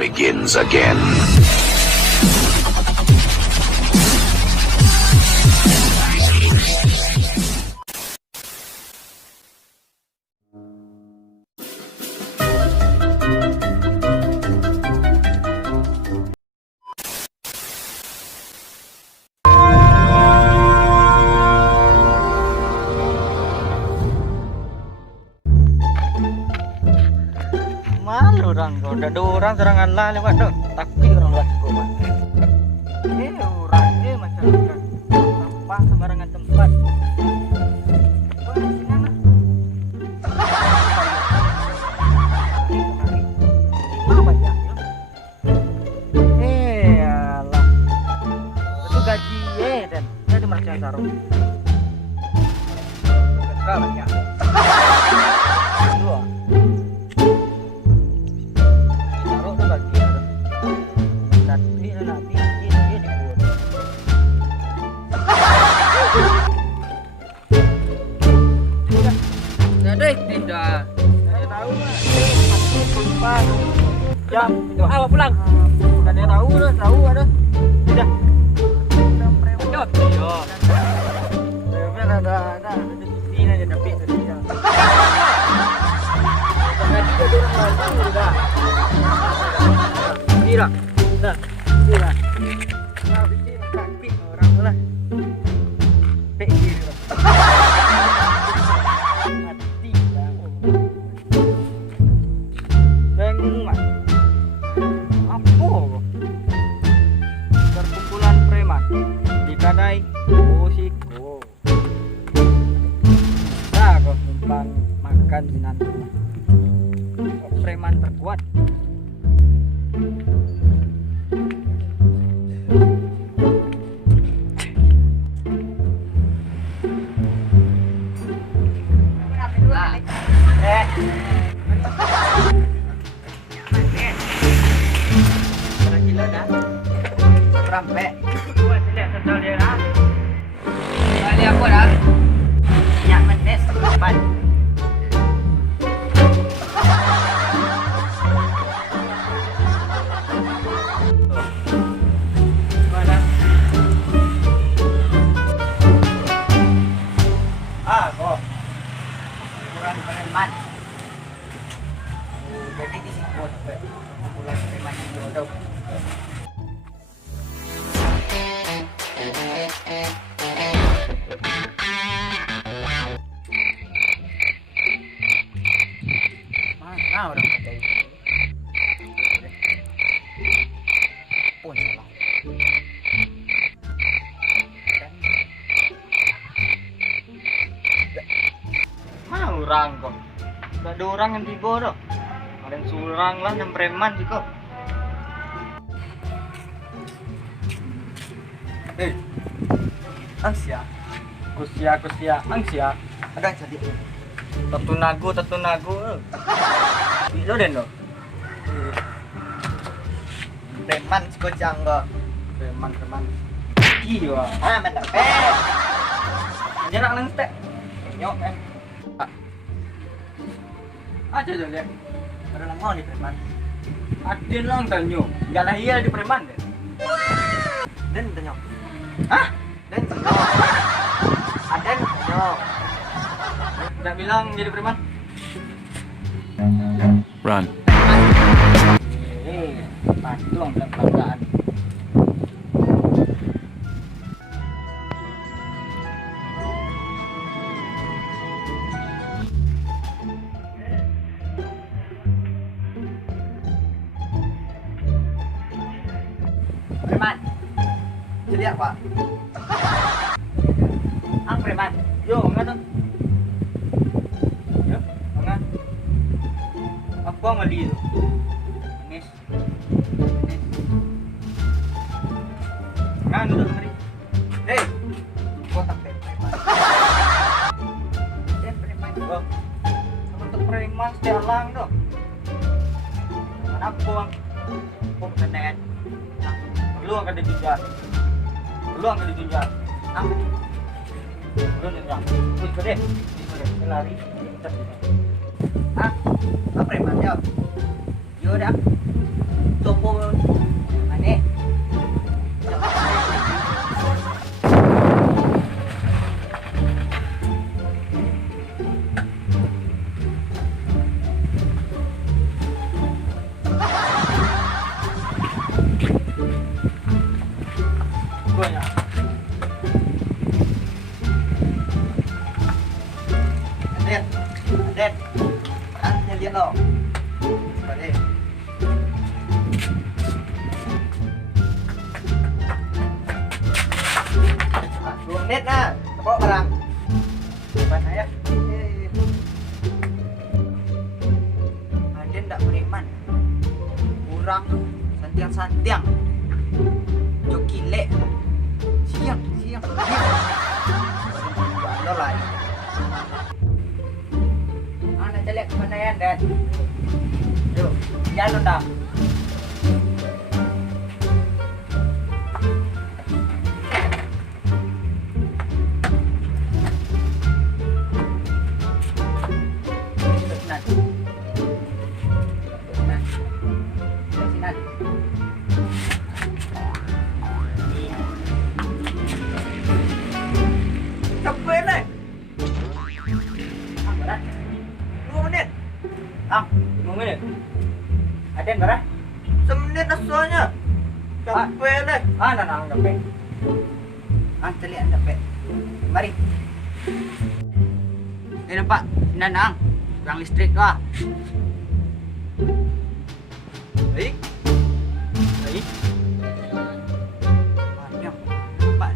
begins again. Malu orang kau, udah ada orang serangan lah lewat dong. Tapi orang lagi kau mah. Orang masyarakat sampah sembarangan tempat. Kau di sini mana? Apa ya? Alah. Itu gaji dan saya merasa sarung. Berapa banyak? Dua. Tidak. Saya tahu mah. Jam itu awak pulang. Bukan dia tahu ada. Tidak. Lanjut. Yo. Saya ada di sini aja tapi itu dia. Tadi ada orang lain sudah. Tidak. Tidak. Nah, bikin kaki orang lah. Pikir. Perkumpulan preman di Kadai Musiko. Nah, kau numpang makan di nanti. Preman terkuat. Rampe. Gua tidak sedal dia lah. Kali aku dah. Ya menes ban. Mana? Kok. Kurang preman. Jadi disebut kumpulan preman jodoh. Mana orang kata itu? Pun salah. Mana orang kok? Gak ada orang yang tiba dong. Ada yang surang lah, yang preman sih kok. Angsia, angsia. Ada jadi. Tatu nago. Bilo den lo. Preman sekocang go. Preman. Iya. Mantap. Jarak nang stek. Nyok Aja lihat. Ada lang mau di preman. Adin lang tanyo. Enggak lah iya di preman deh. Den tanyo. Hah? Den tanyo. Aden tanyo. Udah bilang jadi preman. Run. Patung belakang. Preman. Jadi apa? Ang preman. Yo, enggak dong. Yo, enggak. Apa mali itu? Nes. Kan duduk mari. Hei. Kotak preman. Preman. Oh. Untuk preman sejalan dong. Kenapa bang? Kok kenen? Perlu akan dijunjang. Apa? Belum dijunjang. Ikut deh. Lari. Apa preman ya? Yo dah. Tok 2 menit nah, bawa barang. Mana ya? Aden tak beriman. Kurang tuh, santiang-santiang. Jokile. Siang. Lo lari. Mana celek mana ya, Dan? Yuk, jalan dah. Capek nih. 2 menit. 2 menit. Aden berapa? Semenit soalnya. Capek nih. Nah, capek. Celian capek. Mari. Ini Pak, Nanang. Yang listrik lah. Baik. Banyak. Pak.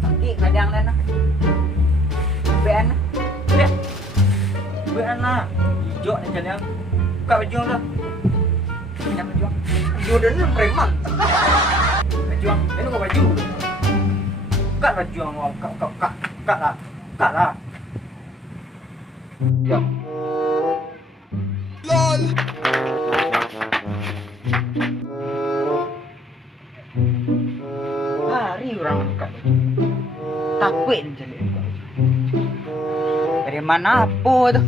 Sakit kadang lah. BN. BN lah. Hijau nih jalan. Buka baju lah. Ini baju. Baju dan preman. Baju. Ini kok baju. Buka baju awal. Buka lah. Ya. LOL. Hari orang buka baju. Takut jadi. Dari mana apa tuh?